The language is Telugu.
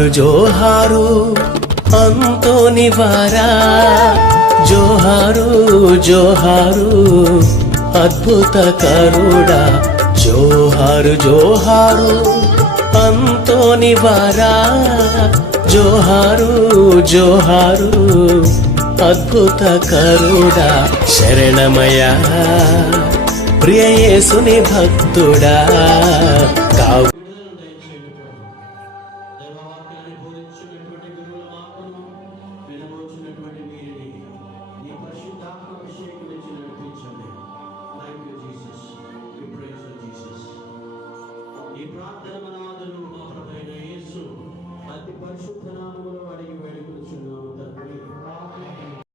జోహారు జోహారు అంతోని వారా, జోహారు జోహారు అద్భుత కరుడా, జోహారు జోహారు అంతోని వారా, జోహారు జోహారు అద్భుత కరుడా. శరణమయా ప్రియ యేసుని భక్తుడా, కావు ఈ ప్రార్థన మనాదులు మా ప్రభువైన యేసు అతి పరిశుద్ధ నామములో అడిగి వేడుకొనుచున్నాము తండ్రి.